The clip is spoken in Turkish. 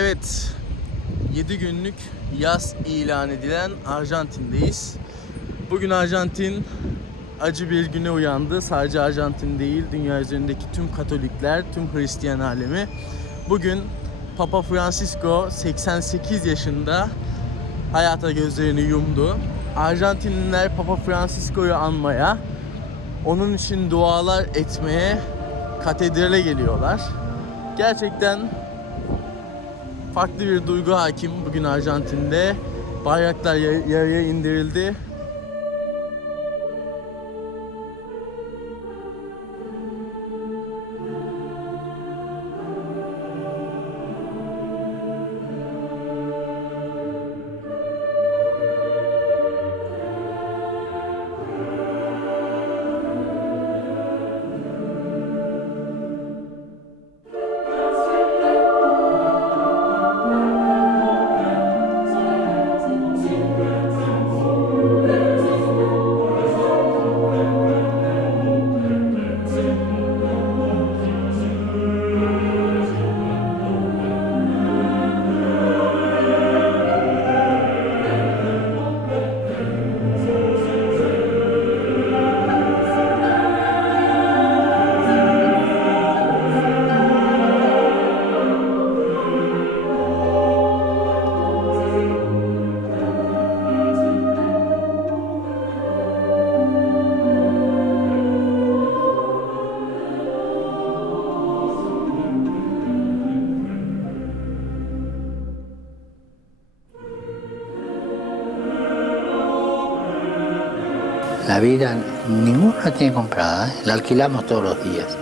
Evet, 7 günlük yaz ilan edilen Arjantin'deyiz. Bugün Arjantin acı bir güne uyandı. Sadece Arjantin değil, dünya üzerindeki tüm Katolikler, tüm Hristiyan alemi. Bugün Papa Francisco 88 yaşında hayata gözlerini yumdu. Arjantinliler Papa Francisco'yu anmaya, onun için dualar etmeye katedrale geliyorlar. Gerçekten farklı bir duygu hakim bugün Arjantin'de. Bayraklar yarıya indirildi. La vida ninguno la tiene comprada, ¿eh? La alquilamos todos los días.